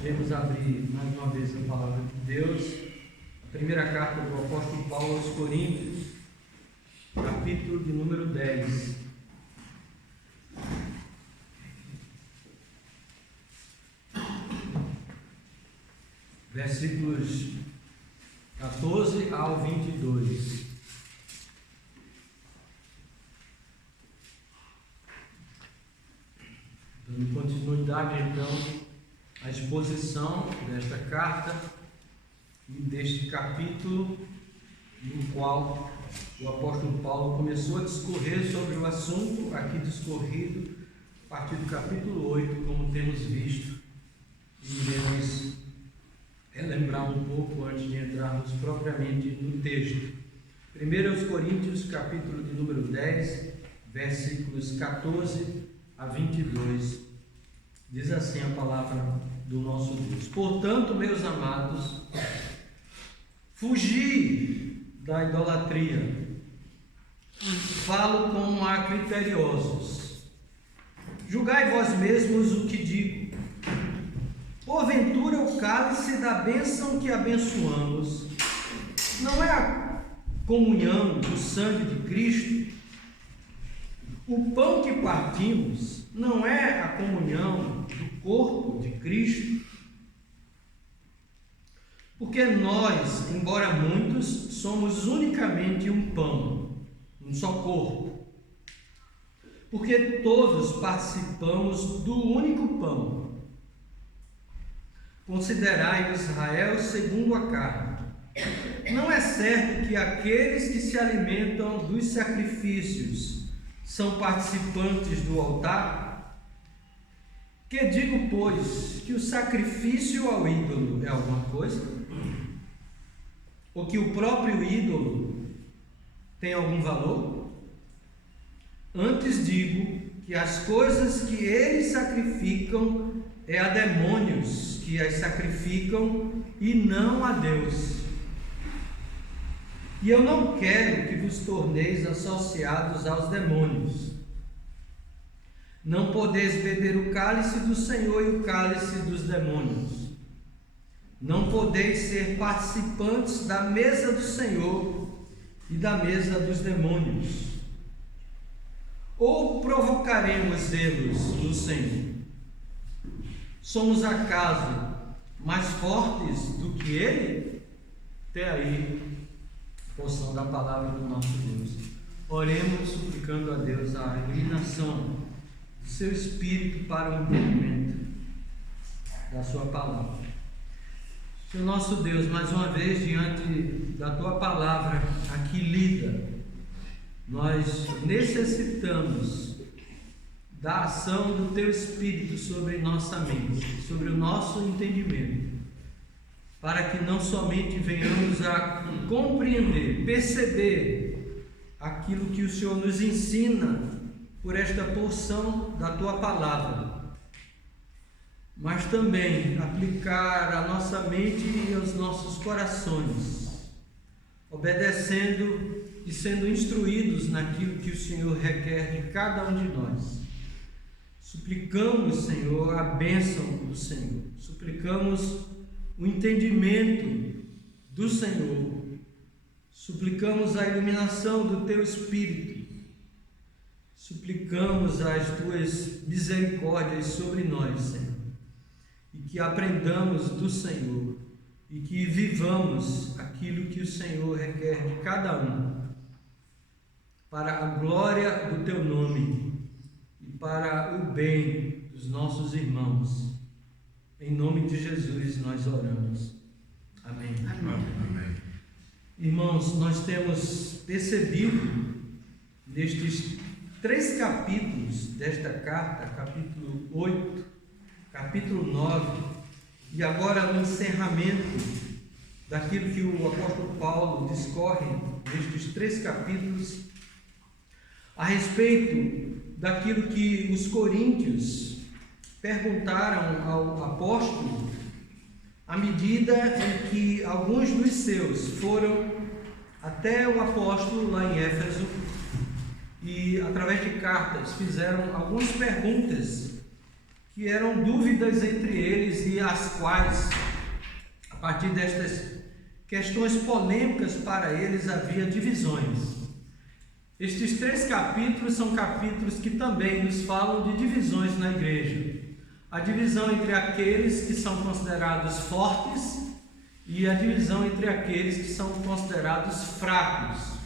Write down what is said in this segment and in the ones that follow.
Vamos abrir mais uma vez a palavra de Deus, a primeira carta do apóstolo Paulo aos Coríntios, capítulo de número 10. Versículos 14 ao 22. Dando continuidade então à exposição desta carta e deste capítulo, no qual o apóstolo Paulo começou a discorrer sobre o assunto aqui discorrido a partir do capítulo 8, como temos visto, e iremos relembrar um pouco antes de entrarmos propriamente no texto. 1 Coríntios, capítulo de número 10, versículos 14 a 22. Diz assim a palavra do nosso Deus: Portanto, meus amados, fugi da idolatria. Falo como a criteriosos. Julgai vós mesmos o que digo. Porventura o cálice da bênção que abençoamos não é a comunhão do sangue de Cristo? O pão que partimos não é a comunhão do corpo de Cristo? Porque nós, embora muitos, somos unicamente um pão, um só corpo. Porque todos participamos do único pão. Considerai Israel segundo a carne. Não é certo que aqueles que se alimentam dos sacrifícios são participantes do altar? Que digo, pois, que o sacrifício ao ídolo é alguma coisa? Ou que o próprio ídolo tem algum valor? Antes digo que as coisas que eles sacrificam é a demônios que as sacrificam e não a Deus. E eu não quero que vos torneis associados aos demônios. Não podeis beber o cálice do Senhor e o cálice dos demônios. Não podeis ser participantes da mesa do Senhor e da mesa dos demônios. Ou provocaremos zelos do Senhor? Somos acaso mais fortes do que Ele? Até aí, porção da palavra do nosso Deus. Oremos suplicando a Deus a iluminação do seu Espírito para o entendimento da sua palavra. Senhor nosso Deus, mais uma vez diante da tua palavra aqui lida, nós necessitamos da ação do teu Espírito sobre nossa mente, sobre o nosso entendimento, para que não somente venhamos a compreender, perceber aquilo que o Senhor nos ensina por esta porção da tua palavra, mas também aplicar a nossa mente e aos nossos corações, obedecendo e sendo instruídos naquilo que o Senhor requer de cada um de nós. Suplicamos, Senhor, a bênção do Senhor, suplicamos o entendimento do Senhor, suplicamos a iluminação do teu Espírito, suplicamos as tuas misericórdias sobre nós, Senhor, e que aprendamos do Senhor e que vivamos aquilo que o Senhor requer de cada um, para a glória do teu nome e para o bem dos nossos irmãos. Em nome de Jesus nós oramos. Amém. Amém. Irmãos, nós temos percebido nestes 3 capítulos desta carta, capítulo 8, capítulo 9, e agora no encerramento daquilo que o apóstolo Paulo discorre nestes 3 capítulos, a respeito daquilo que os coríntios perguntaram ao apóstolo, à medida em que alguns dos seus foram até o apóstolo lá em Éfeso e através de cartas fizeram algumas perguntas que eram dúvidas entre eles e as quais, a partir destas questões polêmicas para eles, havia divisões. Estes 3 capítulos são capítulos que também nos falam de divisões na igreja. A divisão entre aqueles que são considerados fortes e a divisão entre aqueles que são considerados fracos.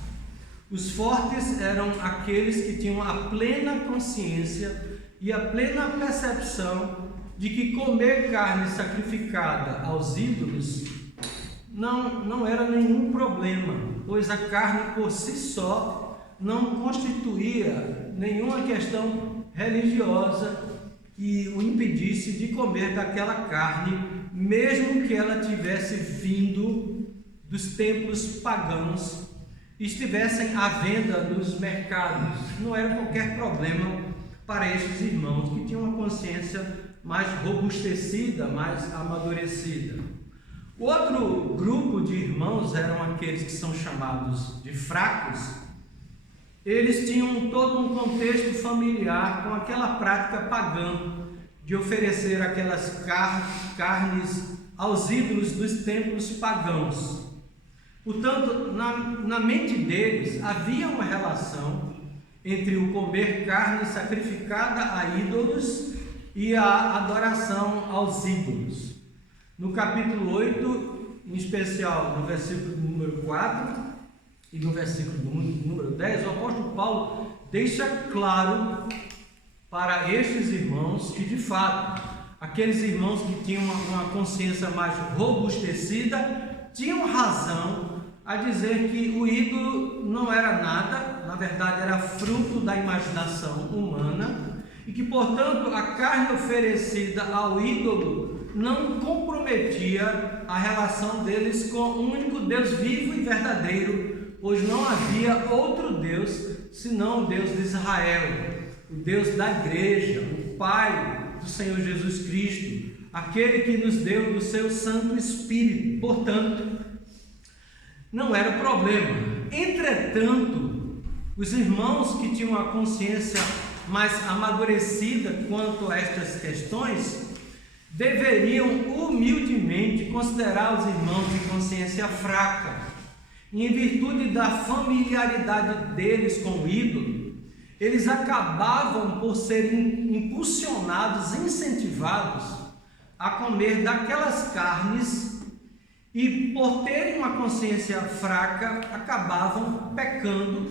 Os fortes eram aqueles que tinham a plena consciência e a plena percepção de que comer carne sacrificada aos ídolos não era nenhum problema, pois a carne por si só não constituía nenhuma questão religiosa que o impedisse de comer daquela carne, mesmo que ela tivesse vindo dos templos pagãos e estivessem à venda nos mercados. Não era qualquer problema para estes irmãos que tinham uma consciência mais robustecida, mais amadurecida. Outro grupo de irmãos eram aqueles que são chamados de fracos. Eles tinham todo um contexto familiar com aquela prática pagã de oferecer aquelas carnes aos ídolos dos templos pagãos. Portanto, na mente deles havia uma relação entre o comer carne sacrificada a ídolos e a adoração aos ídolos. No capítulo 8, em especial no versículo número 4, e no versículo número 10, o apóstolo Paulo deixa claro para estes irmãos que, de fato, aqueles irmãos que tinham uma consciência mais robustecida tinham razão a dizer que o ídolo não era nada, na verdade era fruto da imaginação humana, e que, portanto, a carne oferecida ao ídolo não comprometia a relação deles com o único Deus vivo e verdadeiro, pois não havia outro Deus senão o Deus de Israel, o Deus da igreja, o Pai do Senhor Jesus Cristo, aquele que nos deu do seu Santo Espírito. Portanto, não era problema. Entretanto, os irmãos que tinham a consciência mais amadurecida quanto a estas questões deveriam humildemente considerar os irmãos de consciência fraca. E em virtude da familiaridade deles com o ídolo, eles acabavam por serem impulsionados, incentivados a comer daquelas carnes e, por terem uma consciência fraca, acabavam pecando,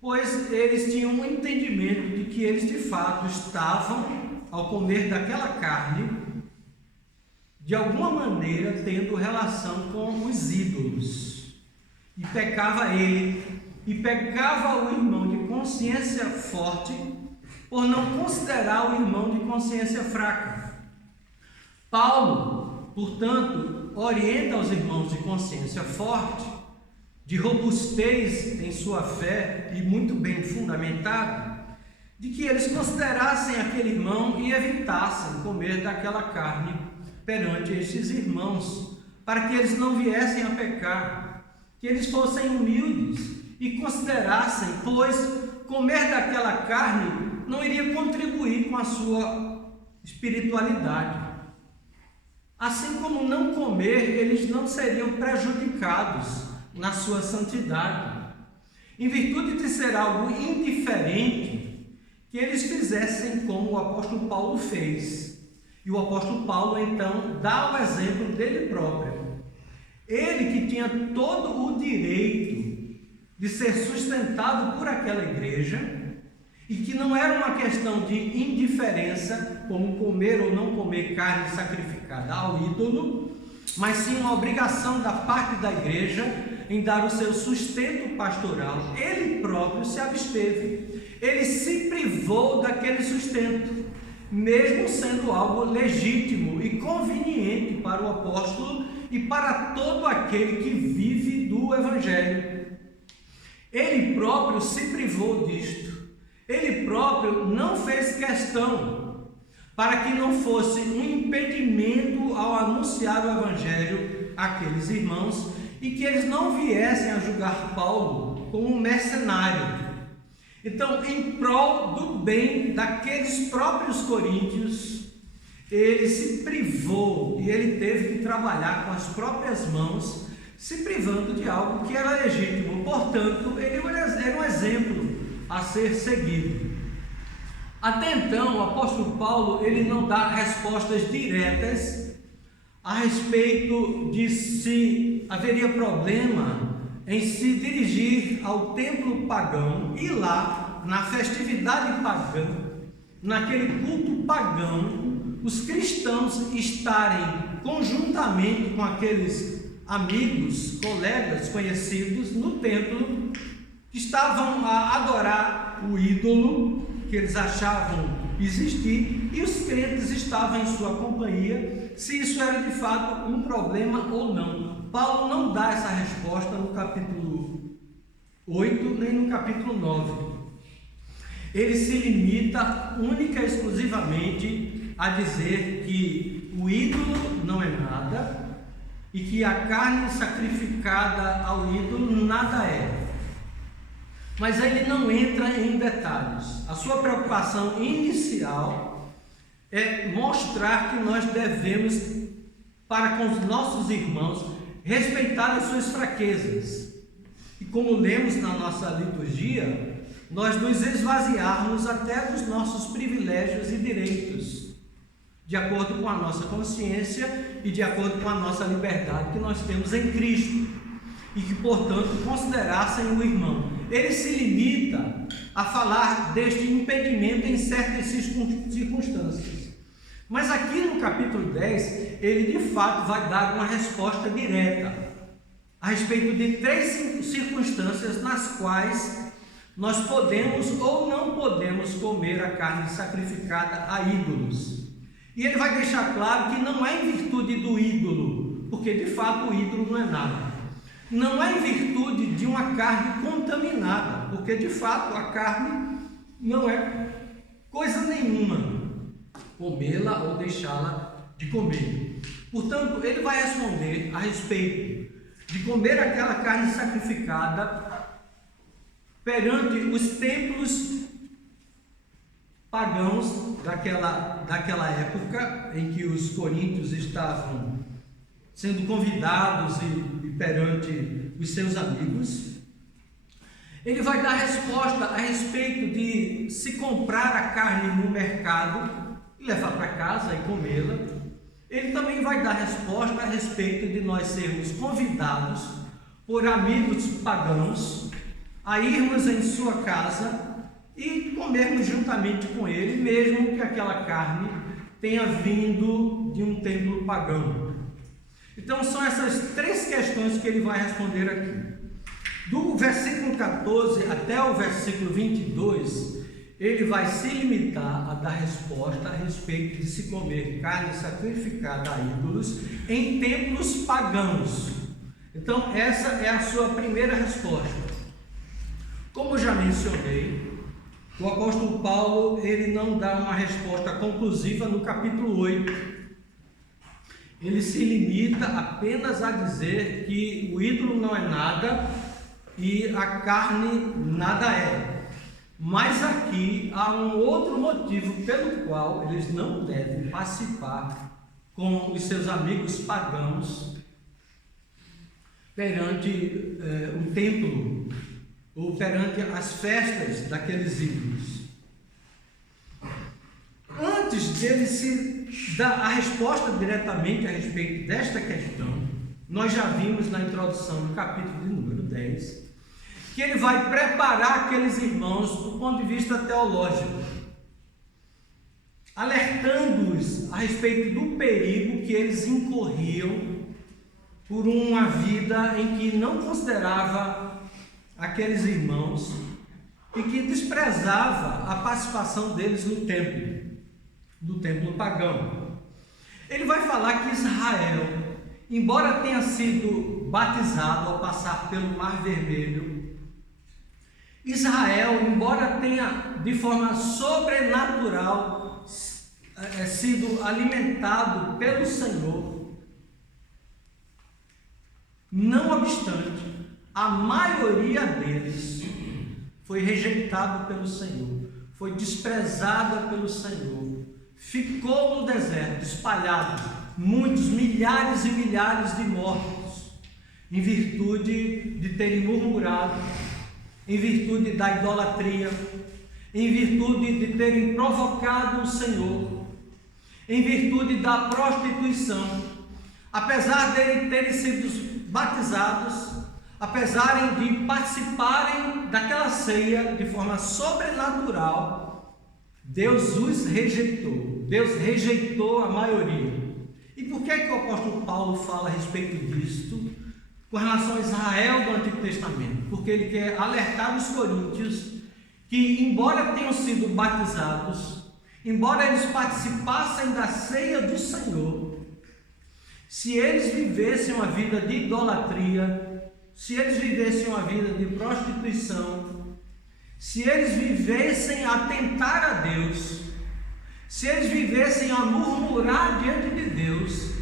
pois eles tinham um entendimento de que eles de fato estavam, ao comer daquela carne, de alguma maneira tendo relação com os ídolos. E pecava ele, e pecava o irmão de consciência forte, por não considerar o irmão de consciência fraca. Paulo, portanto, orienta os irmãos de consciência forte, de robustez em sua fé e muito bem fundamentada, de que eles considerassem aquele irmão e evitassem comer daquela carne perante estes irmãos, para que eles não viessem a pecar, que eles fossem humildes e considerassem, pois comer daquela carne não iria contribuir com a sua espiritualidade. Assim como não comer, eles não seriam prejudicados na sua santidade, em virtude de ser algo indiferente, que eles fizessem como o apóstolo Paulo fez. E o apóstolo Paulo então dá o exemplo dele próprio. Ele que tinha todo o direito de ser sustentado por aquela igreja, e que não era uma questão de indiferença, como comer ou não comer carne sacrificada ao ídolo, mas sim uma obrigação da parte da igreja em dar o seu sustento pastoral. Ele próprio se absteve, ele se privou daquele sustento, mesmo sendo algo legítimo e conveniente para o apóstolo e para todo aquele que vive do Evangelho. Ele próprio se privou disto, ele próprio não fez questão, para que não fosse um impedimento ao anunciar o Evangelho àqueles irmãos, e que eles não viessem a julgar Paulo como um mercenário. Então, em prol do bem daqueles próprios coríntios, ele se privou e ele teve que trabalhar com as próprias mãos, se privando de algo que era legítimo. Portanto, ele era um exemplo a ser seguido. Até então, o apóstolo Paulo ele não dá respostas diretas a respeito de se haveria problema em se dirigir ao templo pagão e lá, na festividade pagã, naquele culto pagão, os cristãos estarem conjuntamente com aqueles amigos, colegas, conhecidos no templo, que estavam a adorar o ídolo que eles achavam existir, e os crentes estavam em sua companhia, se isso era de fato um problema ou não. Paulo não dá essa resposta no capítulo 8, nem no capítulo 9. Ele se limita única e exclusivamente a dizer que o ídolo não é nada e que a carne sacrificada ao ídolo nada é. Mas ele não entra em detalhes. A sua preocupação inicial é mostrar que nós devemos, para com os nossos irmãos, respeitar as suas fraquezas. E como lemos na nossa liturgia, nós nos esvaziarmos até dos nossos privilégios e direitos, de acordo com a nossa consciência e de acordo com a nossa liberdade que nós temos em Cristo, e que, portanto, considerassem o irmão. Ele se limita a falar deste impedimento em certas circunstâncias. Mas aqui no capítulo 10, ele de fato vai dar uma resposta direta a respeito de 3 circunstâncias nas quais nós podemos ou não podemos comer a carne sacrificada a ídolos. E ele vai deixar claro que não é em virtude do ídolo, porque de fato o ídolo não é nada. Não é em virtude de uma carne contaminada, porque de fato a carne não é coisa nenhuma comê-la ou deixá-la de comer. Portanto, ele vai responder a respeito de comer aquela carne sacrificada perante os templos pagãos daquela época em que os coríntios estavam sendo convidados e perante os seus amigos. Ele vai dar resposta a respeito de se comprar a carne no mercado e levar para casa e comê-la. Ele também vai dar resposta a respeito de nós sermos convidados por amigos pagãos a irmos em sua casa e comermos juntamente com ele, mesmo que aquela carne tenha vindo de um templo pagão. Então são essas 3 questões que ele vai responder aqui. Do versículo 14 até o versículo 22, ele vai se limitar a dar resposta a respeito de se comer carne sacrificada a ídolos em templos pagãos. Então essa é a sua primeira resposta. Como já mencionei, o apóstolo Paulo ele não dá uma resposta conclusiva no capítulo 8. Ele se limita apenas a dizer que o ídolo não é nada e a carne nada é. Mas aqui há um outro motivo pelo qual eles não devem participar com os seus amigos pagãos perante um templo ou perante as festas daqueles ídolos. Antes dele se dar a resposta diretamente a respeito desta questão, nós já vimos na introdução do capítulo de número 10, que ele vai preparar aqueles irmãos do ponto de vista teológico, alertando-os a respeito do perigo que eles incorriam por uma vida em que não considerava aqueles irmãos e que desprezava a participação deles no templo pagão. Ele vai falar que Israel, embora tenha sido batizado ao passar pelo Mar Vermelho, Israel, embora tenha de forma sobrenatural sido alimentado pelo Senhor, não obstante, a maioria deles foi rejeitado pelo Senhor, foi desprezada pelo Senhor, ficou no deserto, espalhado, muitos, milhares e milhares de mortos, em virtude de terem murmurado, em virtude da idolatria, em virtude de terem provocado o Senhor, em virtude da prostituição. Apesar de terem sido batizados, apesar de participarem daquela ceia de forma sobrenatural, Deus os rejeitou. Deus rejeitou a maioria. E por que o apóstolo Paulo fala a respeito disto com relação a Israel do Antigo Testamento? Porque ele quer alertar os coríntios que, embora tenham sido batizados, embora eles participassem da ceia do Senhor, se eles vivessem uma vida de idolatria, se eles vivessem uma vida de prostituição, se eles vivessem a tentar a Deus, se eles vivessem a murmurar diante de Deus,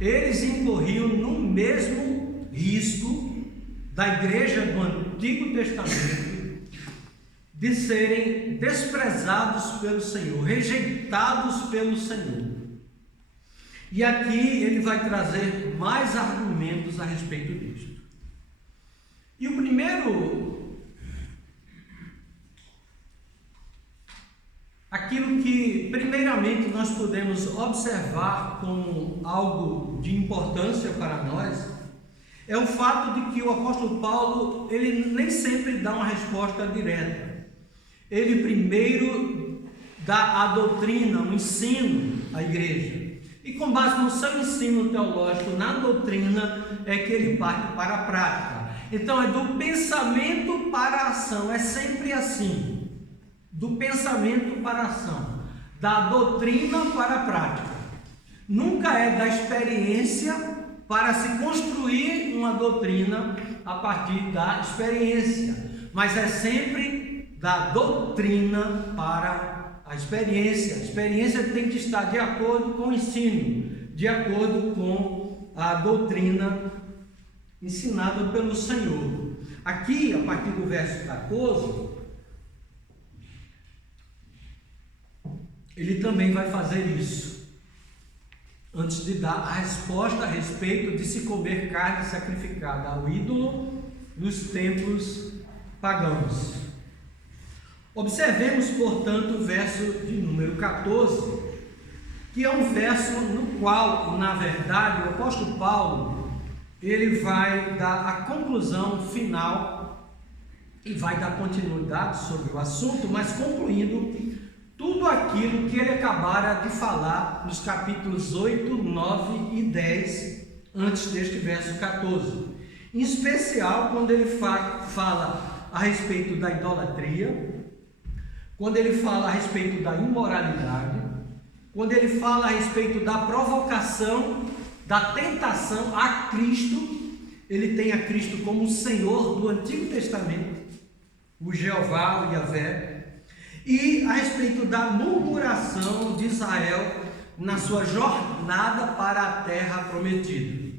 eles incorriam no mesmo risco da igreja do Antigo Testamento de serem desprezados pelo Senhor, rejeitados pelo Senhor. E aqui ele vai trazer mais argumentos a respeito disto. E o primeiro, aquilo que primeiramente nós podemos observar como algo de importância para nós, é o fato de que o apóstolo Paulo, ele nem sempre dá uma resposta direta. Ele primeiro dá a doutrina, o ensino à igreja. E com base no seu ensino teológico, na doutrina, é que ele parte para a prática. Então é do pensamento para a ação, é sempre assim. Do pensamento para a ação, da doutrina para a prática. Nunca é da experiência para se construir uma doutrina a partir da experiência, mas é sempre da doutrina para a experiência. A experiência tem que estar de acordo com o ensino, de acordo com a doutrina ensinada pelo Senhor. Aqui, a partir do verso 14, ele também vai fazer isso, antes de dar a resposta a respeito de se comer carne sacrificada ao ídolo nos templos pagãos. Observemos, portanto, o verso de número 14, que é um verso no qual, na verdade, o apóstolo Paulo, ele vai dar a conclusão final e vai dar continuidade sobre o assunto, mas concluindo tudo aquilo que ele acabara de falar nos capítulos 8, 9 e 10, antes deste verso 14. Em especial, quando ele fala a respeito da idolatria, quando ele fala a respeito da imoralidade, quando ele fala a respeito da provocação, da tentação a Cristo, ele tem a Cristo como o Senhor do Antigo Testamento, o Jeová, o Yahvé, e a respeito da murmuração de Israel na sua jornada para a terra prometida.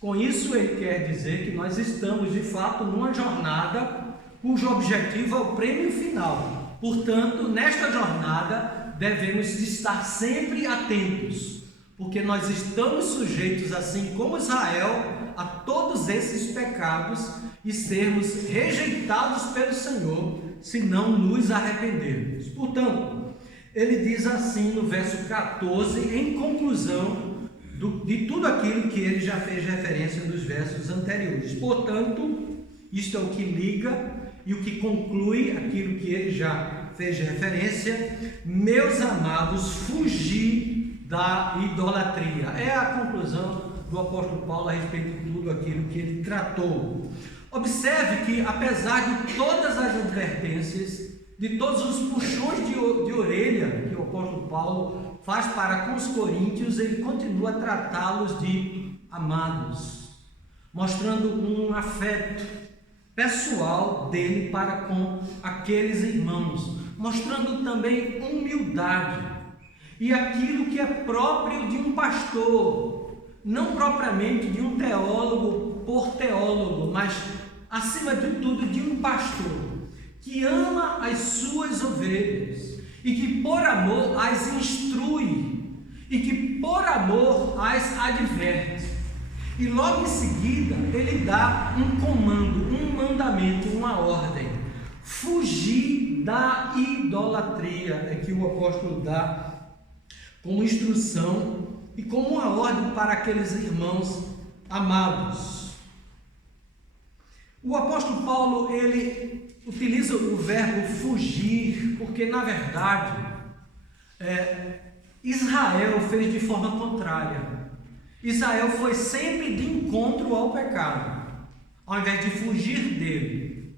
Com isso ele quer dizer que nós estamos de fato numa jornada cujo objetivo é o prêmio final. Portanto, nesta jornada devemos estar sempre atentos, porque nós estamos sujeitos, assim como Israel, a todos esses pecados e sermos rejeitados pelo Senhor se não nos arrependermos. Portanto, ele diz assim no verso 14, em conclusão de tudo aquilo que ele já fez referência nos versos anteriores. Portanto, isto é o que liga e o que conclui aquilo que ele já fez referência. Meus amados, fugi da idolatria. É a conclusão do apóstolo Paulo a respeito de tudo aquilo que ele tratou. Observe que, apesar de todas as advertências, de todos os puxões de orelha que o apóstolo Paulo faz para com os coríntios, ele continua a tratá-los de amados, mostrando um afeto pessoal dele para com aqueles irmãos, mostrando também humildade e aquilo que é próprio de um pastor, não propriamente de um teólogo por teólogo, mas acima de tudo de um pastor que ama as suas ovelhas e que por amor as instrui, e que por amor as adverte. E logo em seguida ele dá um comando, um mandamento, uma ordem: fugir da idolatria. É que o apóstolo dá como instrução e como uma ordem para aqueles irmãos amados. O apóstolo Paulo, ele utiliza o verbo fugir, porque na verdade Israel fez de forma contrária. Israel foi sempre de encontro ao pecado, ao invés de fugir dele.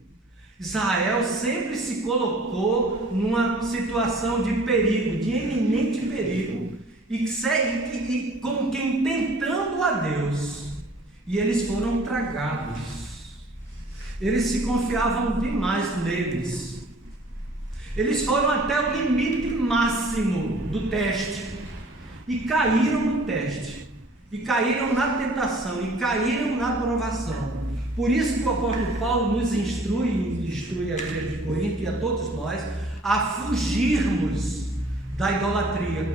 Israel sempre se colocou numa situação de perigo, de eminente perigo, e como quem tentando a Deus, e eles foram tragados. Eles se confiavam demais neles. Eles foram até o limite máximo do teste e caíram no teste, e caíram na tentação, e caíram na provação. Por isso que o apóstolo Paulo nos instrui a igreja de Corinto e a todos nós a fugirmos da idolatria.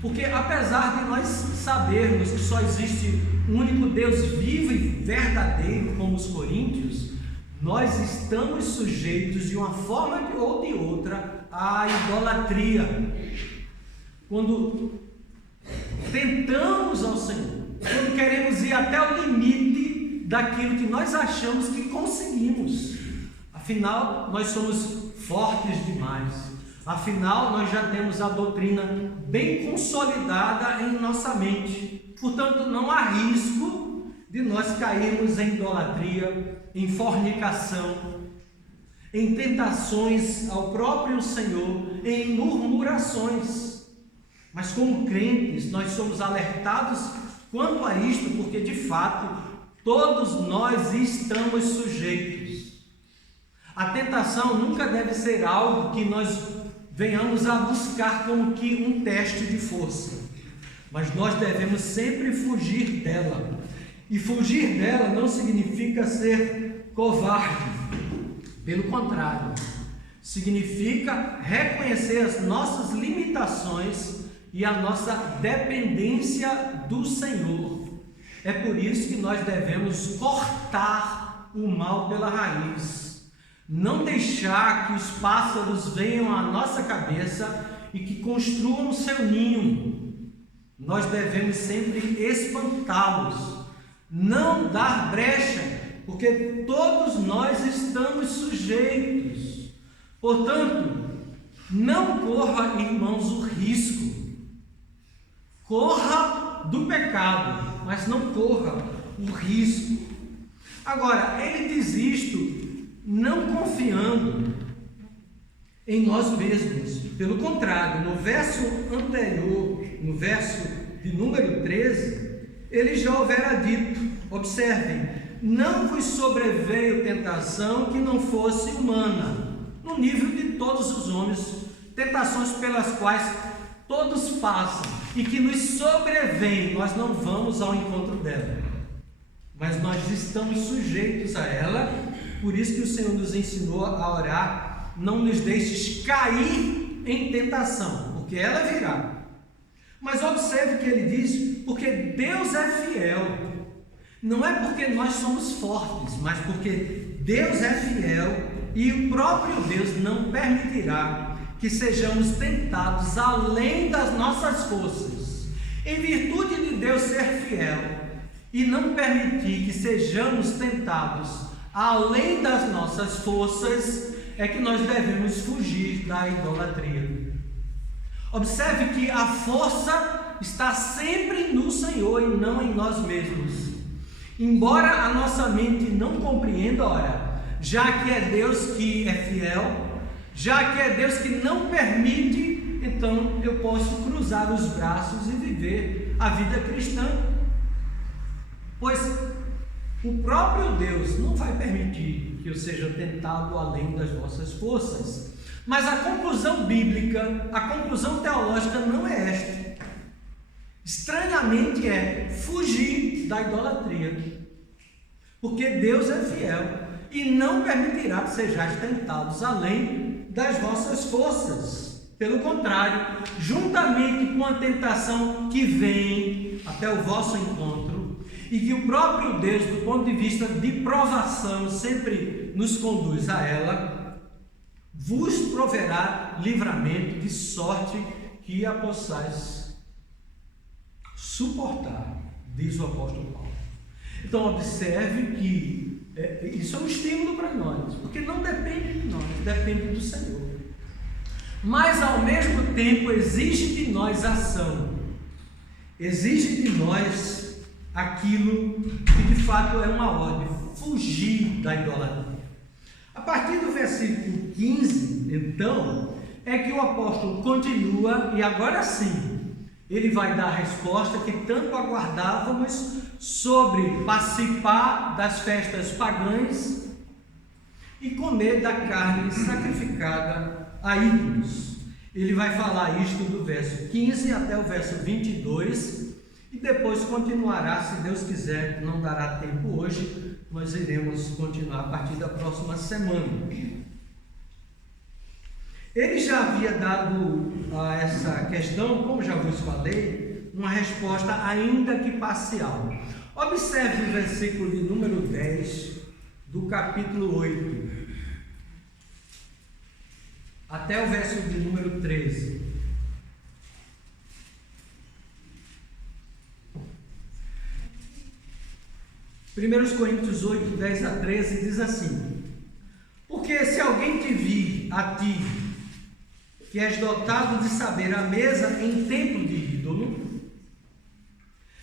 Porque apesar de nós sabermos que só existe um único Deus vivo e verdadeiro, como os coríntios, nós estamos sujeitos de uma forma ou de outra à idolatria. Quando tentamos ao Senhor, quando queremos ir até o limite daquilo que nós achamos que conseguimos, afinal nós somos fortes demais, afinal nós já temos a doutrina bem consolidada em nossa mente, portanto não há risco de nós cairmos em idolatria, em fornicação, em tentações ao próprio Senhor, em murmurações. Mas como crentes, nós somos alertados quanto a isto, porque de fato, todos nós estamos sujeitos. A tentação nunca deve ser algo que nós venhamos a buscar como que um teste de força, mas nós devemos sempre fugir dela. E fugir dela não significa ser covarde, pelo contrário, significa reconhecer as nossas limitações e a nossa dependência do Senhor. É por isso que nós devemos cortar o mal pela raiz, não deixar que os pássaros venham à nossa cabeça e que construam o seu ninho. Nós devemos sempre espantá-los, não dar brecha, porque todos nós estamos sujeitos. Portanto, não corra, irmãos, o risco. Corra do pecado, mas não corra o risco. Agora, ele diz isto não confiando em nós mesmos. Pelo contrário, no verso anterior, no verso de número 13, ele já houvera dito, observem: não vos sobreveio tentação que não fosse humana, no nível de todos os homens, tentações pelas quais todos passam e que nos sobrevêm, nós não vamos ao encontro dela, mas nós estamos sujeitos a ela. Por isso que o Senhor nos ensinou a orar: não nos deixes cair em tentação, porque ela virá. Mas observe que ele diz: porque Deus é fiel. Não é porque nós somos fortes, mas porque Deus é fiel, e o próprio Deus não permitirá que sejamos tentados além das nossas forças. Em virtude de Deus ser fiel e não permitir que sejamos tentados além das nossas forças, é que nós devemos fugir da idolatria. Observe que a força está sempre no Senhor e não em nós mesmos. Embora a nossa mente não compreenda, ora, já que é Deus que é fiel, já que é Deus que não permite, então eu posso cruzar os braços e viver a vida cristã, pois o próprio Deus não vai permitir que eu seja tentado além das vossas forças. Mas a conclusão bíblica, a conclusão teológica não é esta. Estranhamente é fugir da idolatria, porque Deus é fiel e não permitirá que sejais tentados além das vossas forças. Pelo contrário, juntamente com a tentação que vem até o vosso encontro, e que o próprio Deus, do ponto de vista de provação, sempre nos conduz a ela, vos proverá livramento, de sorte que a possais suportar, diz o apóstolo Paulo. Então observe que isso é um estímulo para nós, porque não depende de nós, depende do Senhor. Mas ao mesmo tempo exige de nós ação, exige de nós aquilo que de fato é uma ordem: fugir da idolatria. A partir do versículo 15, então, é que o apóstolo continua, e agora sim, ele vai dar a resposta que tanto aguardávamos sobre participar das festas pagãs e comer da carne sacrificada a ídolos. Ele vai falar isto do verso 15 até o verso 22 e depois continuará, se Deus quiser. Não dará tempo hoje, nós iremos continuar a partir da próxima semana. Ele já havia dado a essa questão, como já vos falei, uma resposta ainda que parcial. Observe o versículo de número 10 do capítulo 8 até o verso de número 13. Primeiros Coríntios 8, 10 a 13 diz assim: porque se alguém te vir a ti, que és dotado de saber a mesa em templo de ídolo,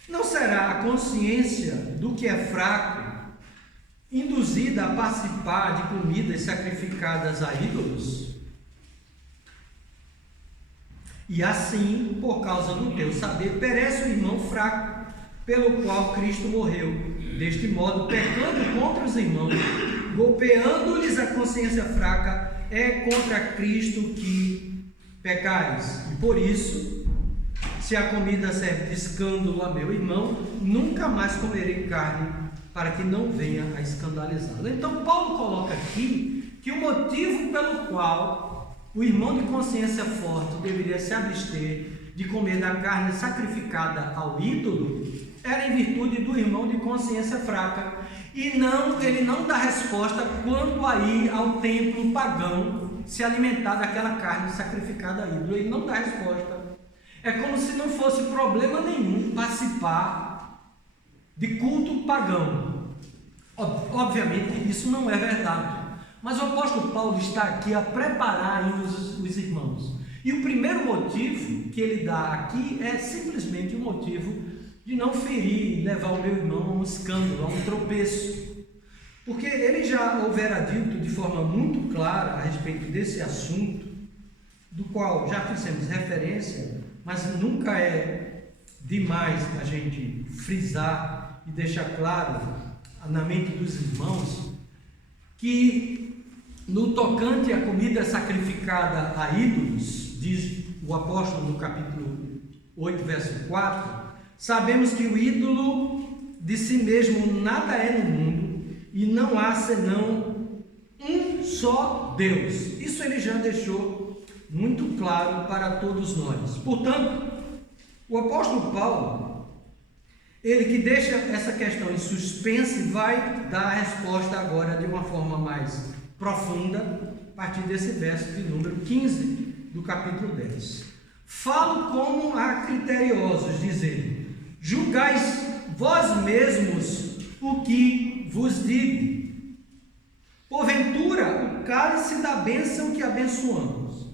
não será a consciência do que é fraco induzida a participar de comidas sacrificadas a ídolos? E assim, por causa do teu saber, perece o irmão fraco, pelo qual Cristo morreu. Deste modo, pecando contra os irmãos, golpeando-lhes a consciência fraca, é contra Cristo que pecais. E por isso, se a comida serve de escândalo a meu irmão, nunca mais comerei carne, para que não venha a escandalizá-lo. Então Paulo coloca aqui que o motivo pelo qual o irmão de consciência forte deveria se abster de comer da carne sacrificada ao ídolo era em virtude do irmão de consciência fraca, e ele não dá resposta quanto a ir ao templo pagão se alimentar daquela carne sacrificada a ídolo. Ele não dá resposta. É como se não fosse problema nenhum participar de culto pagão. Obviamente isso não é verdade, mas o apóstolo Paulo está aqui a preparar ainda os irmãos. E o primeiro motivo que ele dá aqui é simplesmente o motivo de não ferir, levar o meu irmão a um escândalo, a um tropeço. Porque ele já houvera dito de forma muito clara a respeito desse assunto, do qual já fizemos referência, mas nunca é demais a gente frisar e deixar claro na mente dos irmãos que no tocante à comida sacrificada a ídolos, diz o apóstolo no capítulo 8, verso 4, sabemos que o ídolo de si mesmo nada é no mundo e não há senão um só Deus. Isso ele já deixou muito claro para todos nós. Portanto, o apóstolo Paulo, ele que deixa essa questão em suspense, vai dar a resposta agora de uma forma mais profunda, a partir desse verso de número 15 do capítulo 10. Falo como a criteriosos, diz ele: julgais vós mesmos o que vos digo. Porventura, o cálice da bênção que abençoamos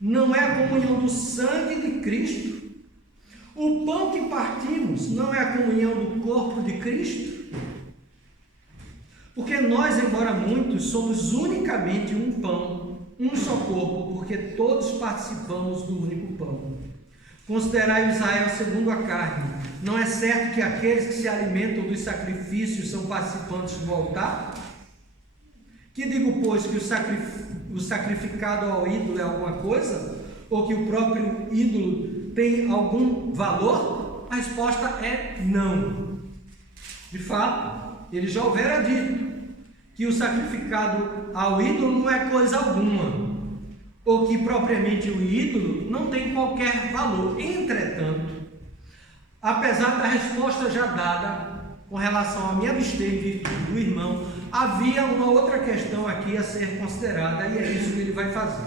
não é a comunhão do sangue de Cristo? O pão que partimos não é a comunhão do corpo de Cristo? Porque nós, embora muitos, somos unicamente um pão, um só corpo, porque todos participamos do único pão. Considerai Israel segundo a carne. Não é certo que aqueles que se alimentam dos sacrifícios são participantes do altar? Que digo, pois, que o sacrificado ao ídolo é alguma coisa? Ou que o próprio ídolo tem algum valor? A resposta é não. De fato, ele já houvera dito que o sacrificado ao ídolo não é coisa alguma. ou que propriamente o ídolo não tem qualquer valor. Entretanto, apesar da resposta já dada com relação a me abster em virtude do irmão, havia uma outra questão aqui a ser considerada, e é isso que ele vai fazer.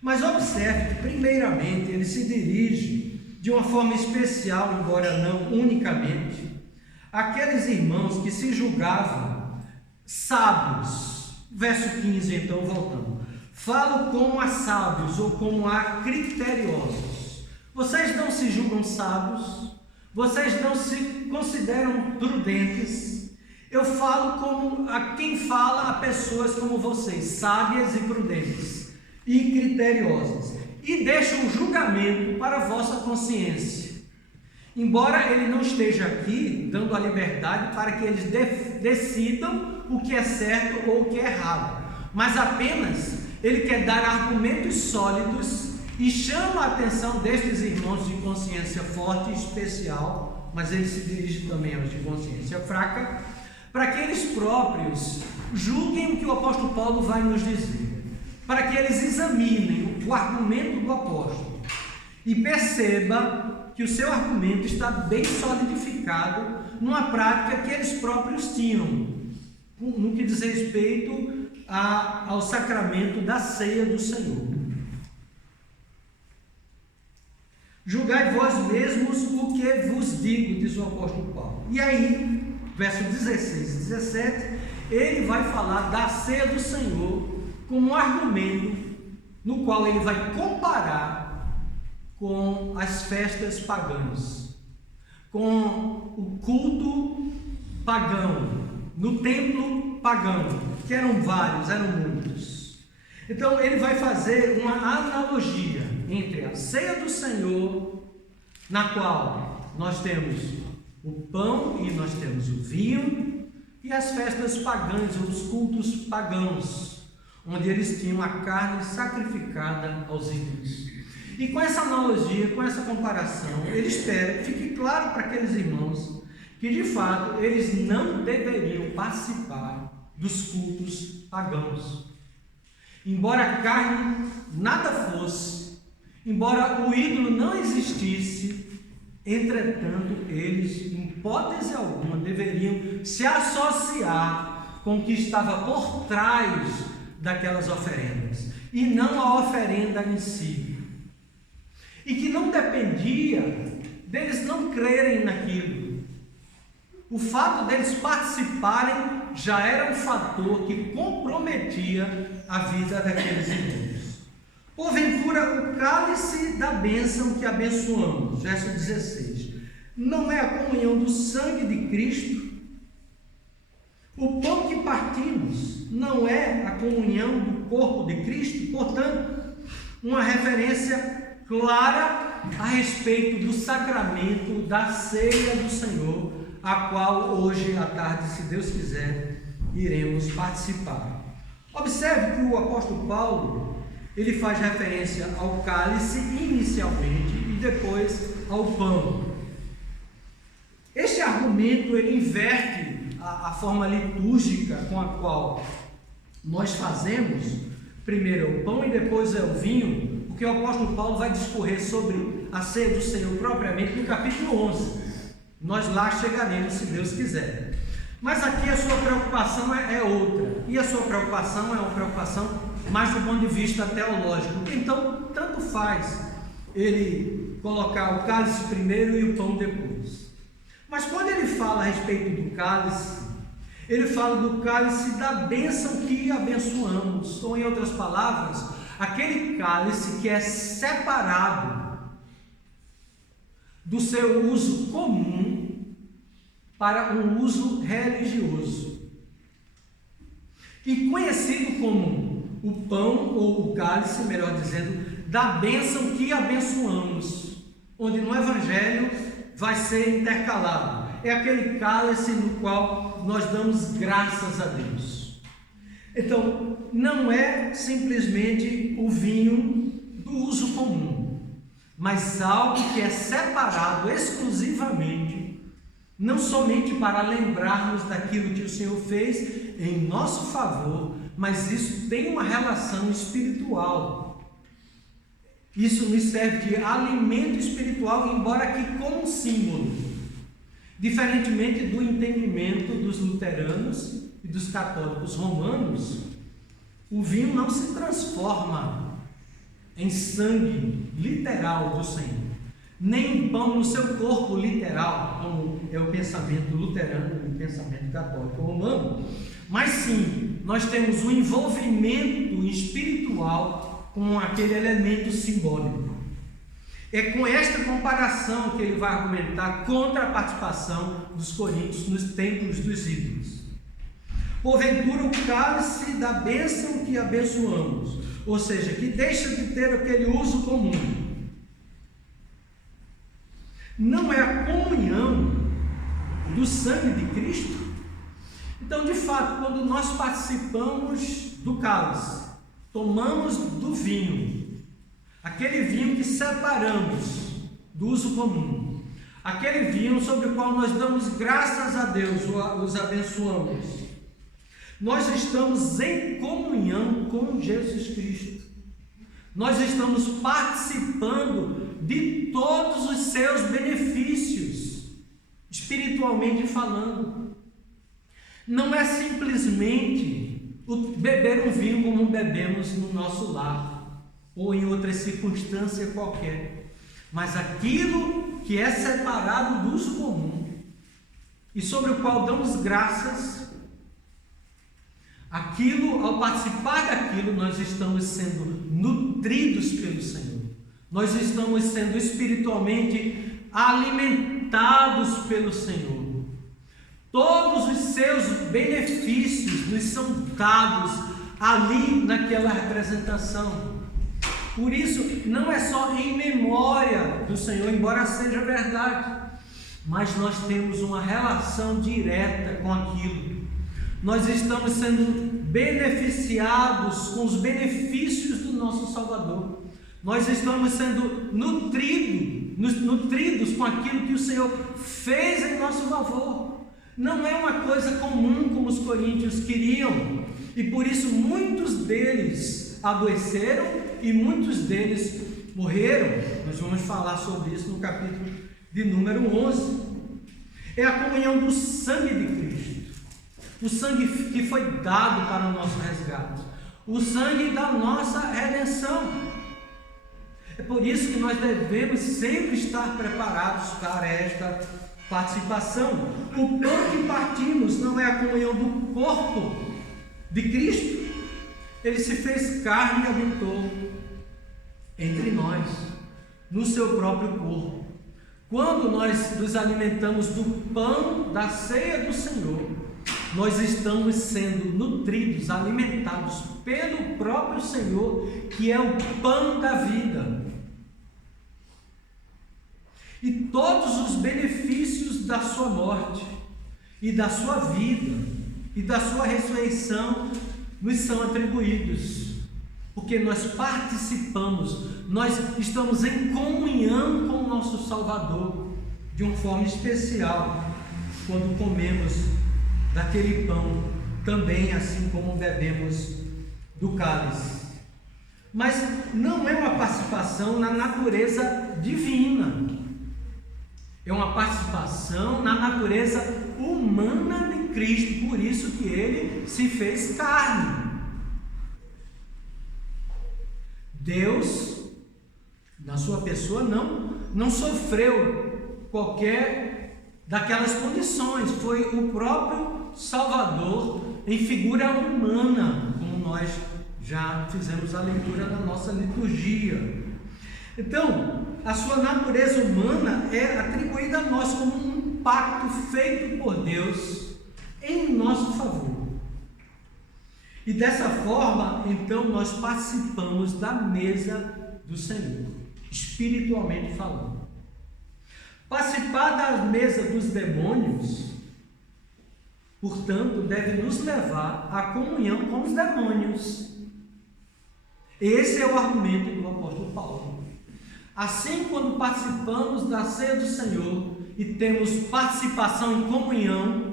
Mas observe que, primeiramente, ele se dirige de uma forma especial, embora não unicamente, àqueles irmãos que se julgavam sábios. Verso 15, então, voltando. Falo como a sábios ou como a criteriosos. Vocês não se julgam sábios? Vocês não se consideram prudentes? Eu falo como a quem fala a pessoas como vocês, sábias e prudentes e criteriosas, e deixo o julgamento para a vossa consciência. Embora ele não esteja aqui dando a liberdade para que eles decidam o que é certo ou o que é errado, mas apenas ele quer dar argumentos sólidos e chama a atenção destes irmãos de consciência forte e especial, mas ele se dirige também aos de consciência fraca, para que eles próprios julguem o que o apóstolo Paulo vai nos dizer, para que eles examinem o argumento do apóstolo e perceba que o seu argumento está bem solidificado numa prática que eles próprios tinham, no que diz respeito ao sacramento da ceia do Senhor. Julgai vós mesmos o que vos digo, diz o apóstolo Paulo. E aí, verso 16 e 17, ele vai falar da ceia do Senhor como um argumento no qual ele vai comparar com as festas pagãs, com o culto pagão, no templo pagão, que eram vários, eram muitos. Então ele vai fazer uma analogia entre a ceia do Senhor, na qual nós temos o pão e nós temos o vinho, e as festas pagãs, ou os cultos pagãos, onde eles tinham a carne sacrificada aos ídolos. E com essa analogia, com essa comparação, ele espera que fique claro para aqueles irmãos que de fato eles não deveriam participar dos cultos pagãos. Embora a carne nada fosse, embora o ídolo não existisse, entretanto, eles, em hipótese alguma, deveriam se associar com o que estava por trás daquelas oferendas, e não a oferenda em si. E que não dependia deles não crerem naquilo. O fato deles participarem já era um fator que comprometia a vida daqueles irmãos. Porventura, o cálice da bênção que abençoamos, verso 16, não é a comunhão do sangue de Cristo? O pão que partimos não é a comunhão do corpo de Cristo? Portanto, uma referência clara a respeito do sacramento da ceia do Senhor, a qual hoje à tarde, se Deus quiser, iremos participar. Observe que o apóstolo Paulo, ele faz referência ao cálice inicialmente e depois ao pão. Este argumento, ele inverte a forma litúrgica com a qual nós fazemos, primeiro o pão e depois é o vinho, porque o apóstolo Paulo vai discorrer sobre a ceia do Senhor propriamente no capítulo 11. Nós lá chegaremos, se Deus quiser. Mas aqui a sua preocupação é outra, e a sua preocupação é uma preocupação mais do ponto de vista teológico. Então, tanto faz ele colocar o cálice primeiro e o pão depois. Mas quando ele fala a respeito do cálice, ele fala do cálice da bênção que abençoamos, ou em outras palavras, aquele cálice que é separado do seu uso comum para um uso religioso, e conhecido como o pão ou o cálice, melhor dizendo, da bênção que abençoamos, onde no Evangelho vai ser intercalado. É aquele cálice no qual nós damos graças a Deus. Então, não é simplesmente o vinho do uso comum, mas algo que é separado exclusivamente, não somente para lembrarmos daquilo que o Senhor fez em nosso favor, mas isso tem uma relação espiritual. Isso nos serve de alimento espiritual, embora que como símbolo. Diferentemente do entendimento dos luteranos e dos católicos romanos, o vinho não se transforma em sangue literal do Senhor, nem em pão no seu corpo literal, como é o pensamento luterano e o pensamento católico romano, mas sim, nós temos um envolvimento espiritual com aquele elemento simbólico. É com esta comparação que ele vai argumentar contra a participação dos coríntios nos templos dos ídolos. Porventura o cálice da bênção que abençoamos, ou seja, que deixa de ter aquele uso comum, não é a comunhão do sangue de Cristo? Então, de fato, quando nós participamos do cálice, tomamos do vinho, aquele vinho que separamos do uso comum, aquele vinho sobre o qual nós damos graças a Deus, os abençoamos, nós estamos em comunhão com Jesus Cristo. Nós estamos participando de todos os seus benefícios, espiritualmente falando. Não é simplesmente beber um vinho como bebemos no nosso lar, ou em outra circunstância qualquer, mas aquilo que é separado do uso comum, e sobre o qual damos graças, aquilo, ao participar daquilo, nós estamos sendo nutridos pelo Senhor. Nós estamos sendo espiritualmente alimentados pelo Senhor. Todos os seus benefícios nos são dados ali naquela representação. Por isso, não é só em memória do Senhor, embora seja verdade, mas nós temos uma relação direta com aquilo. Nós estamos sendo beneficiados com os benefícios do nosso Salvador. Nós estamos sendo nutridos com aquilo que o Senhor fez em nosso favor. Não é uma coisa comum como os coríntios queriam, e por isso muitos deles adoeceram e muitos deles morreram. Nós vamos falar sobre isso no capítulo de número 11. É a comunhão do sangue de Cristo. O sangue que foi dado para o nosso resgate, o sangue da nossa redenção. É por isso que nós devemos sempre estar preparados para esta participação. O pão que partimos não é a comunhão do corpo de Cristo. Ele se fez carne e habitou entre nós, no seu próprio corpo. Quando nós nos alimentamos do pão da ceia do Senhor, nós estamos sendo nutridos, alimentados pelo próprio Senhor, que é o pão da vida. E todos os benefícios da sua morte, e da sua vida, e da sua ressurreição, nos são atribuídos, porque nós participamos, nós estamos em comunhão com o nosso Salvador, de uma forma especial, quando comemos daquele pão, também assim como bebemos do cálice. Mas não é uma participação na natureza divina, é uma participação na natureza humana de Cristo, por isso que ele se fez carne. Deus, na sua pessoa, não sofreu qualquer daquelas condições, foi o próprio Salvador em figura humana, como nós já fizemos a leitura na nossa liturgia. Então, a sua natureza humana é atribuída a nós como um pacto feito por Deus em nosso favor. E dessa forma, então, nós participamos da mesa do Senhor, espiritualmente falando. Participar da mesa dos demônios, portanto, deve nos levar à comunhão com os demônios. Esse é o argumento do apóstolo Paulo. Assim, quando participamos da ceia do Senhor e temos participação em comunhão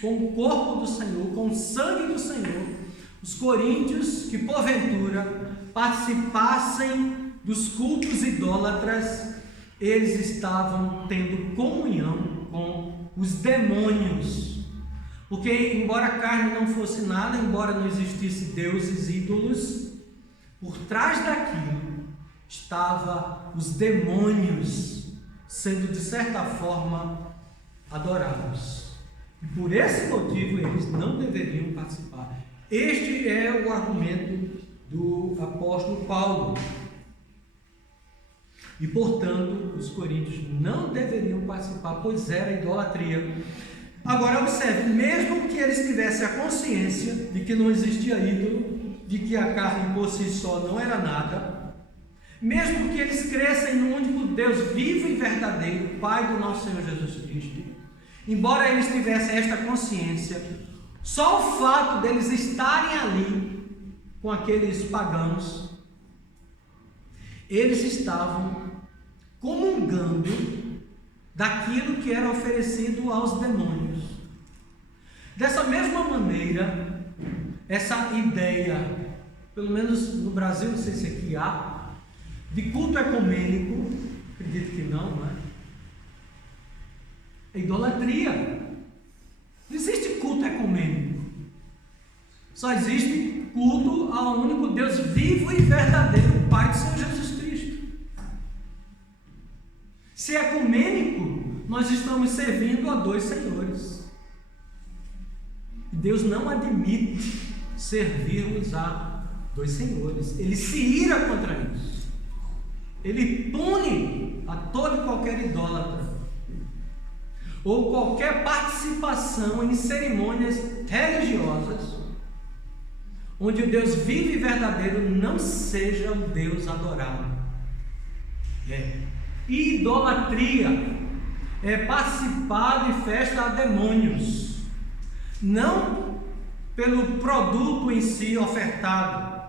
com o corpo do Senhor, com o sangue do Senhor, os coríntios que porventura participassem dos cultos idólatras, eles estavam tendo comunhão com os demônios. Porque, embora a carne não fosse nada, embora não existisse deuses ídolos, por trás daquilo estavam os demônios sendo, de certa forma, adorados. E por esse motivo eles não deveriam participar. Este é o argumento do apóstolo Paulo. E, portanto, os coríntios não deveriam participar, pois era idolatria. Agora, observe, mesmo que eles tivessem a consciência de que não existia ídolo, de que a carne por si só não era nada, mesmo que eles crescem no único Deus vivo e verdadeiro, Pai do nosso Senhor Jesus Cristo, embora eles tivessem esta consciência, só o fato deles estarem ali com aqueles pagãos, eles estavam comungando daquilo que era oferecido aos demônios. Dessa mesma maneira, essa ideia, pelo menos no Brasil, não sei se aqui há, de culto ecumênico, acredito que não, não é? É idolatria. Não existe culto ecumênico. Só existe culto ao único Deus vivo e verdadeiro, Pai do Senhor Jesus Cristo. Se é ecumênico, nós estamos servindo a dois senhores. Deus não admite servirmos a dois senhores. Ele se ira contra isso. Ele pune a todo e qualquer idólatra ou qualquer participação em cerimônias religiosas onde o Deus vivo e verdadeiro não seja o Deus adorado. Idolatria é participar de festa a demônios, não pelo produto em si ofertado,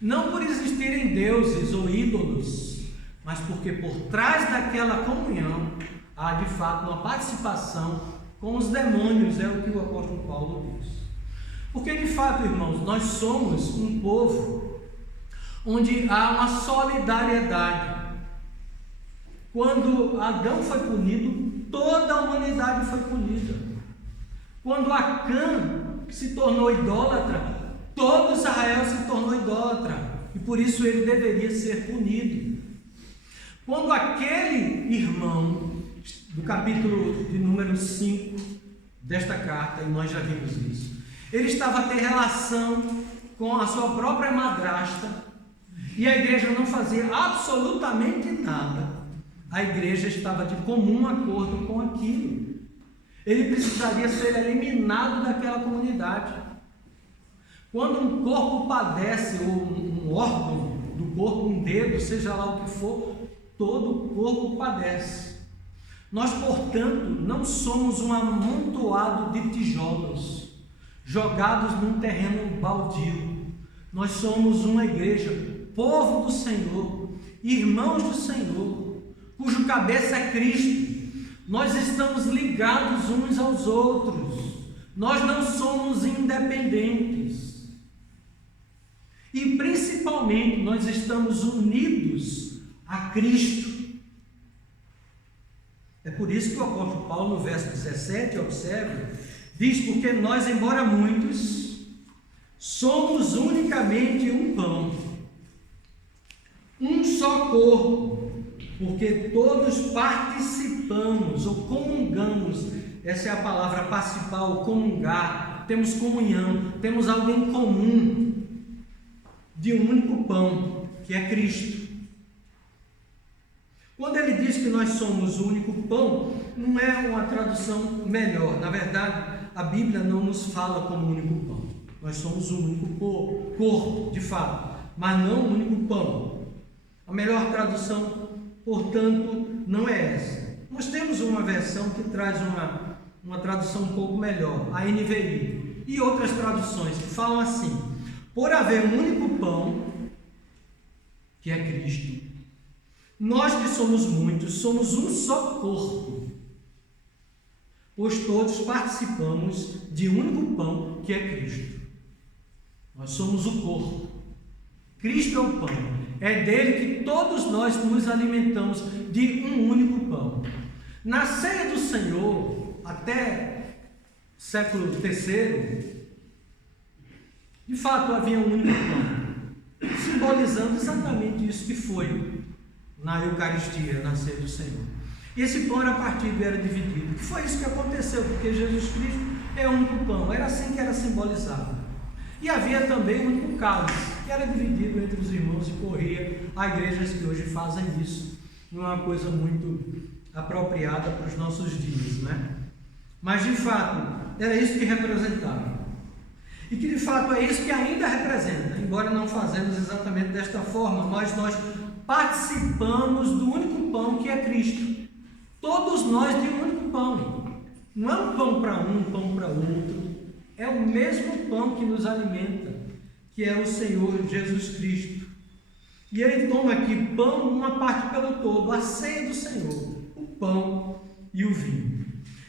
não por existirem deuses ou ídolos, mas porque por trás daquela comunhão há de fato uma participação com os demônios, é o que o apóstolo Paulo diz. Porque de fato, irmãos, nós somos um povo onde há uma solidariedade. Quando Adão foi punido, toda a humanidade foi punida. Quando Acã se tornou idólatra, todo Israel se tornou idólatra, e por isso ele deveria ser punido. Quando aquele irmão, do capítulo de número 5 desta carta, e nós já vimos isso, ele estava a ter relação com a sua própria madrasta, e a igreja não fazia absolutamente nada. A igreja estava de comum acordo com aquilo. Ele precisaria ser eliminado daquela comunidade. Quando um corpo padece, ou um órgão do corpo, um dedo, seja lá o que for, todo o corpo padece. Nós, portanto, não somos um amontoado de tijolos jogados num terreno baldio. Nós somos uma igreja, povo do Senhor, irmãos do Senhor, cujo cabeça é Cristo. Nós estamos ligados uns aos outros. Nós não somos independentes. E principalmente nós estamos unidos a Cristo. É por isso que o apóstolo Paulo, no verso 17, observe, diz: porque nós, embora muitos, somos unicamente um pão, um só corpo, porque todos participamos ou comungamos. Essa é a palavra participar ou comungar. Temos comunhão, temos algo em comum, de um único pão, que é Cristo. Quando ele diz que nós somos o único pão, não é uma tradução melhor. Na verdade, a Bíblia não nos fala como o único pão. Nós somos o único corpo, de fato, mas não o único pão. A melhor tradução, portanto, não é essa. Nós temos uma versão que traz uma tradução um pouco melhor, a NVI, e outras traduções que falam assim: por haver um único pão, que é Cristo, nós que somos muitos, somos um só corpo, pois todos participamos de um único pão, que é Cristo. Nós somos o corpo, Cristo é o pão. É dele que todos nós nos alimentamos de um único pão. Na ceia do Senhor, até século III, de fato havia um único pão, simbolizando exatamente isso que foi na Eucaristia, na ceia do Senhor. E esse pão era partido e era dividido. E foi isso que aconteceu, porque Jesus Cristo é o único pão. Era assim que era simbolizado. E havia também um único cálice, que era dividido entre os irmãos e corria. Há igrejas que hoje fazem isso. Não é uma coisa muito apropriada para os nossos dias, né? Mas de fato, era isso que representava. E que de fato é isso que ainda representa, embora não fazemos exatamente desta forma, mas nós participamos do único pão que é Cristo. Todos nós de um único pão. Não é um pão para um pão para outro. É o mesmo pão que nos alimenta, que é o Senhor Jesus Cristo. E ele toma aqui pão, uma parte pelo todo, a ceia do Senhor, o pão e o vinho.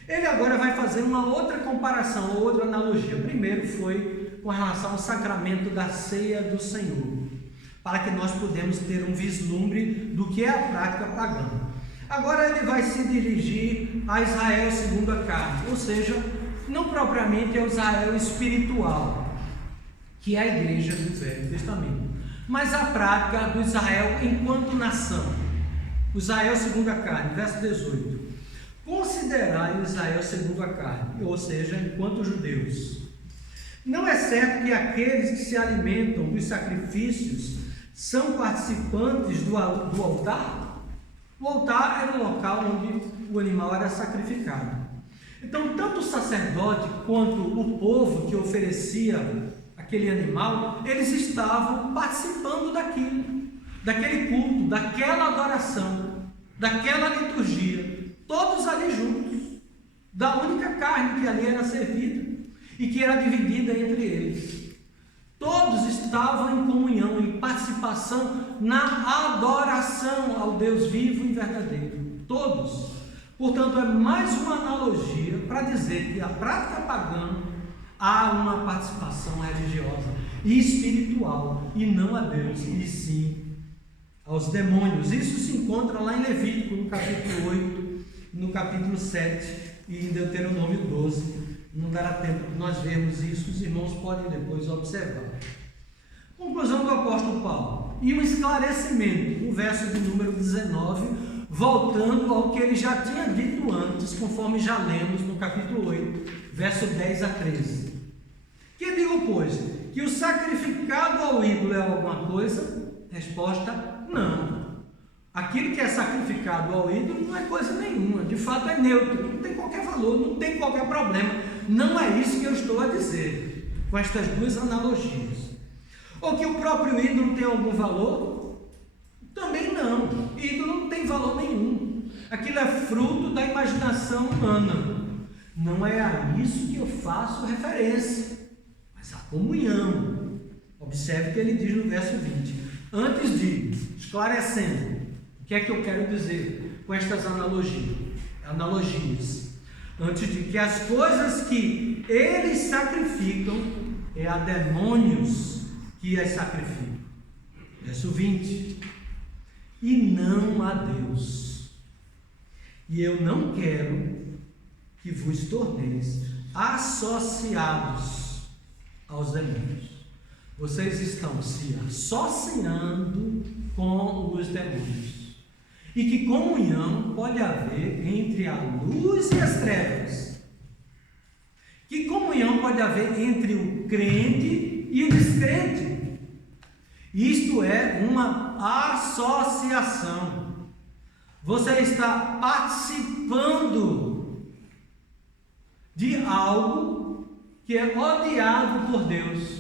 Ele agora vai fazer uma outra comparação, outra analogia. Primeiro foi com relação ao sacramento da ceia do Senhor, para que nós pudemos ter um vislumbre do que é a prática pagã. Agora ele vai se dirigir a Israel segundo a carne, ou seja, não propriamente ao Israel espiritual, que é a igreja do Velho Testamento, mas a prática do Israel enquanto nação. O Israel segundo a carne, verso 18. Considerai o Israel segundo a carne, ou seja, enquanto judeus. Não é certo que aqueles que se alimentam dos sacrifícios são participantes do altar? O altar era o local onde o animal era sacrificado. Então, tanto o sacerdote quanto o povo que oferecia aquele animal, eles estavam participando daquele culto, daquela adoração, daquela liturgia, todos ali juntos, da única carne que ali era servida e que era dividida entre eles. Todos estavam em comunhão, em participação na adoração ao Deus vivo e verdadeiro. Todos. Portanto, é mais uma analogia para dizer que a prática pagã há uma participação religiosa e espiritual, e não a Deus, e sim aos demônios. Isso se encontra lá em Levítico, no capítulo 8, no capítulo 7 e em Deuteronômio 12. Não dará tempo de nós vermos isso, os irmãos podem depois observar. Conclusão do apóstolo Paulo. E um esclarecimento, no verso de número 19, voltando ao que ele já tinha dito antes, conforme já lemos no capítulo 8, verso 10 a 13. Que digo, pois, que o sacrificado ao ídolo é alguma coisa? Resposta, não. Aquilo que é sacrificado ao ídolo não é coisa nenhuma, de fato é neutro, não tem qualquer valor, não tem qualquer problema. Não é isso que eu estou a dizer, com estas duas analogias. Ou que o próprio ídolo tem algum valor? Também não. Ídolo não tem valor nenhum. Aquilo é fruto da imaginação humana. Não é a isso que eu faço referência, mas a comunhão. Observe o que ele diz no verso 20. Antes de, esclarecendo, o que é que eu quero dizer com estas analogias? Antes de que as coisas que eles sacrificam é a demônios que as sacrificam. Verso 20. E não a Deus. E eu não quero que vos torneis associados aos demônios. Vocês estão se associando com os demônios. E que comunhão pode haver entre a luz e as trevas? Que comunhão pode haver entre o crente e o descrente? Isto é uma associação. Você está participando de algo que é odiado por Deus.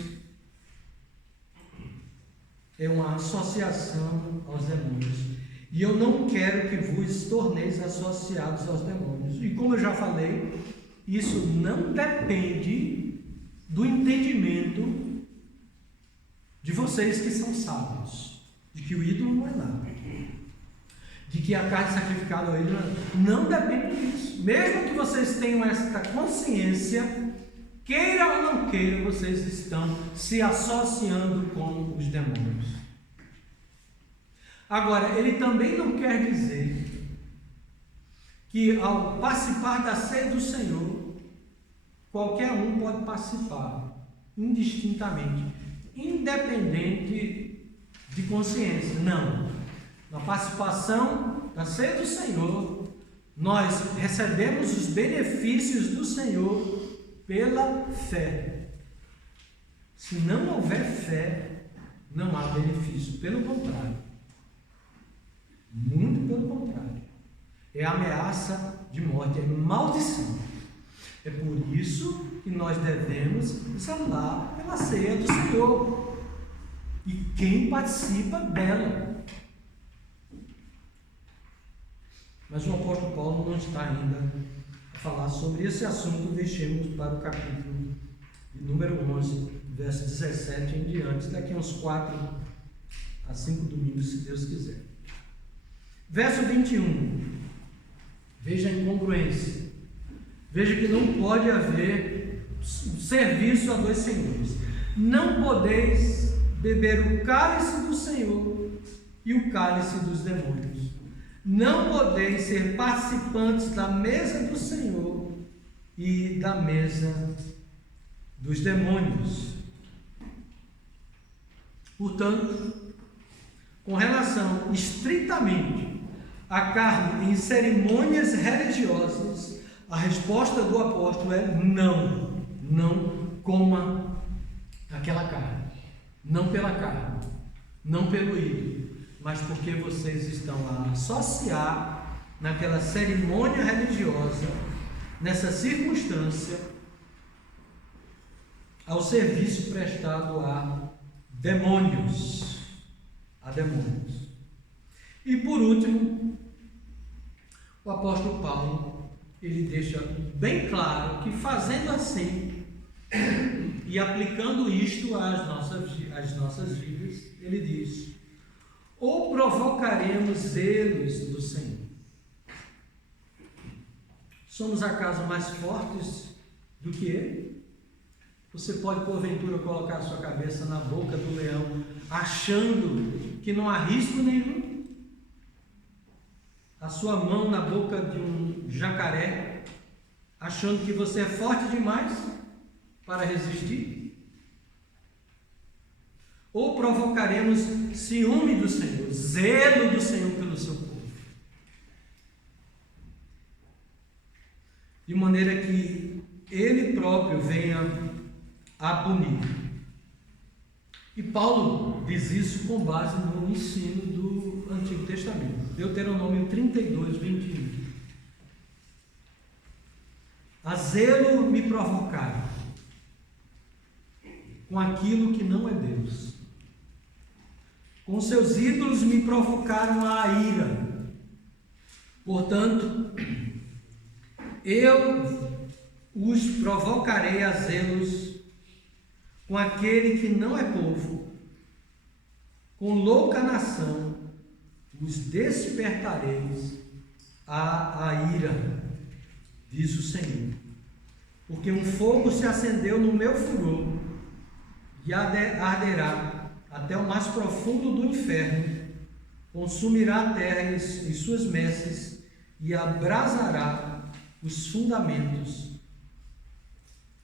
É uma associação aos demônios. E eu não quero que vos torneis associados aos demônios. E como eu já falei, isso não depende do entendimento de vocês que são sábios, de que o ídolo não é nada, de que a carne sacrificada ao ídolo não depende disso. Mesmo que vocês tenham esta consciência, queira ou não queira, vocês estão se associando com os demônios. Agora, ele também não quer dizer que ao participar da ceia do Senhor, qualquer um pode participar, indistintamente, independente de consciência. Não. Na participação da ceia do Senhor, nós recebemos os benefícios do Senhor pela fé. Se não houver fé, não há benefício. Pelo contrário. Muito pelo contrário. É ameaça de morte, é maldição. É por isso que nós devemos zelar pela ceia do Senhor. E quem participa dela. Mas o apóstolo Paulo não está ainda a falar sobre esse assunto. Deixemos para o capítulo de número 11, verso 17 em diante, daqui a uns 4 a 5 domingos, se Deus quiser. Verso 21. Veja a incongruência. Veja que não pode haver serviço a dois senhores. Não podeis beber o cálice do Senhor e o cálice dos demônios. Não podeis ser participantes da mesa do Senhor e da mesa dos demônios. Portanto, com relação estritamente à carne em cerimônias religiosas, a resposta do apóstolo é não. Não coma aquela carne. Não pela carne, não pelo ídolo, mas porque vocês estão a associar naquela cerimônia religiosa, nessa circunstância, ao serviço prestado a demônios. E por último, o apóstolo Paulo, ele deixa bem claro que fazendo assim e aplicando isto às nossas vidas, ele diz: ou provocaremos zelos do Senhor. Somos acaso mais fortes do que ele? Você pode porventura colocar a sua cabeça na boca do leão, achando que não há risco nenhum? A sua mão na boca de um jacaré, achando que você é forte demais para resistir? Ou provocaremos ciúme do Senhor, zelo do Senhor pelo seu povo, de maneira que ele próprio venha a punir. E Paulo diz isso com base no ensino do Antigo Testamento. Deuteronômio 32, 21. A zelo me provocaram com aquilo que não é Deus. Com seus ídolos me provocaram a ira. Portanto, eu os provocarei a zelos com aquele que não é povo, com louca nação, os despertareis a ira, diz o Senhor. Porque um fogo se acendeu no meu furor, e arderá até o mais profundo do inferno, consumirá a terra e suas messes, e abrasará os fundamentos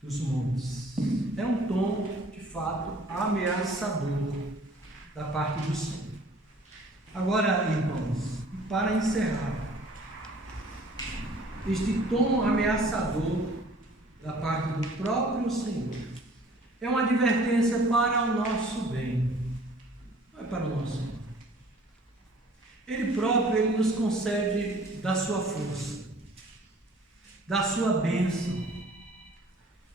dos montes. É um tom, de fato, ameaçador da parte do Senhor. Agora, irmãos, para encerrar, este tom ameaçador da parte do próprio Senhor é uma advertência para o nosso bem, não é para o nosso mal. Ele próprio, ele nos concede da sua força, da sua bênção.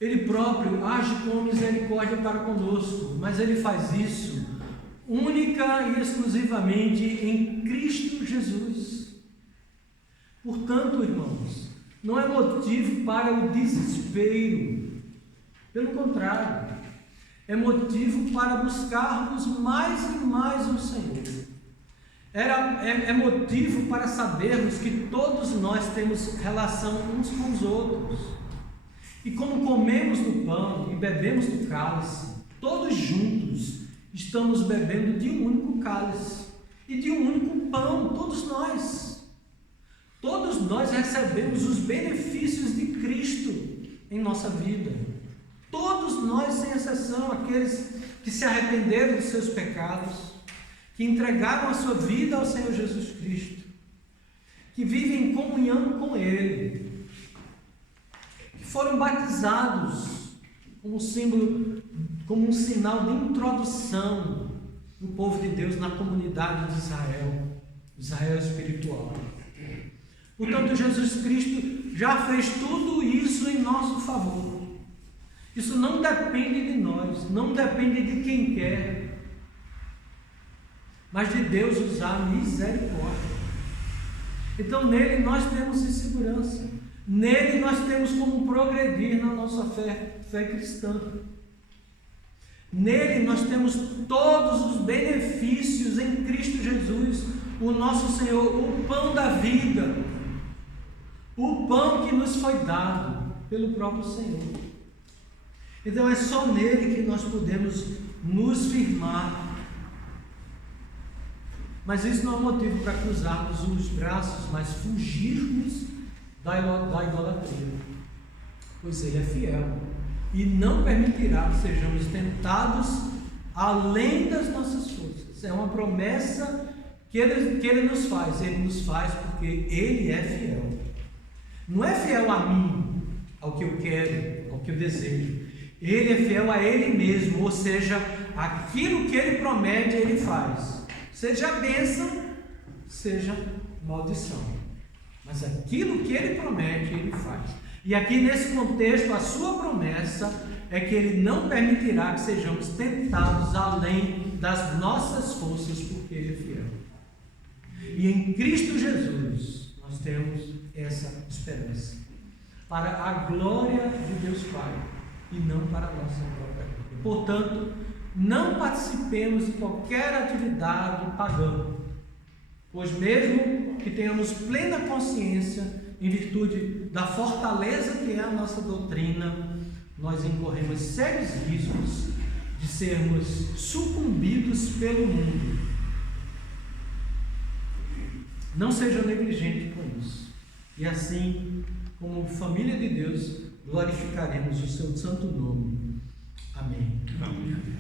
Ele próprio age com misericórdia para conosco, mas ele faz isso única e exclusivamente em Cristo Jesus. Portanto, irmãos, não é motivo para o desespero, pelo contrário, é motivo para buscarmos mais e mais o Senhor. É motivo para sabermos que todos nós temos relação uns com os outros. E como comemos do pão e bebemos do cálice, todos juntos estamos bebendo de um único cálice. e de um único pão, todos nós. Todos nós recebemos os benefícios de Cristo em nossa vida. Todos nós, sem exceção, aqueles que se arrependeram dos seus pecados, que entregaram a sua vida ao Senhor Jesus Cristo, que vivem em comunhão com Ele, que foram batizados como símbolo, como um sinal de introdução do povo de Deus na comunidade de Israel, Israel espiritual. Portanto, Jesus Cristo já fez tudo isso em nosso favor. Isso não depende de nós, não depende de quem quer, mas de Deus usar misericórdia. Então nele nós temos segurança, nele nós temos como progredir na nossa fé cristã. Nele nós temos todos os benefícios em Cristo Jesus, o nosso Senhor, o pão da vida, o pão que nos foi dado pelo próprio Senhor. Então é só nele que nós podemos nos firmar. Mas isso não é motivo para cruzarmos os braços, mas fugirmos da idolatria. Pois Ele é fiel e não permitirá que sejamos tentados além das nossas forças. É uma promessa que Ele nos faz. Ele nos faz porque Ele é fiel. Não é fiel a mim, ao que eu quero, ao que eu desejo. Ele é fiel a Ele mesmo, ou seja, aquilo que Ele promete, Ele faz. Seja bênção, seja maldição. Mas aquilo que Ele promete, Ele faz. E aqui nesse contexto, a sua promessa é que Ele não permitirá que sejamos tentados além das nossas forças, porque Ele é fiel. E em Cristo Jesus, nós temos essa esperança. Para a glória de Deus Pai e não para a nossa própria glória. Portanto, não participemos de qualquer atividade pagã, pois mesmo que tenhamos plena consciência, em virtude da fortaleza que é a nossa doutrina, nós incorremos sérios riscos de sermos sucumbidos pelo mundo. Não seja negligente com isso, e assim, como família de Deus, glorificaremos o seu santo nome. Amém. Amém.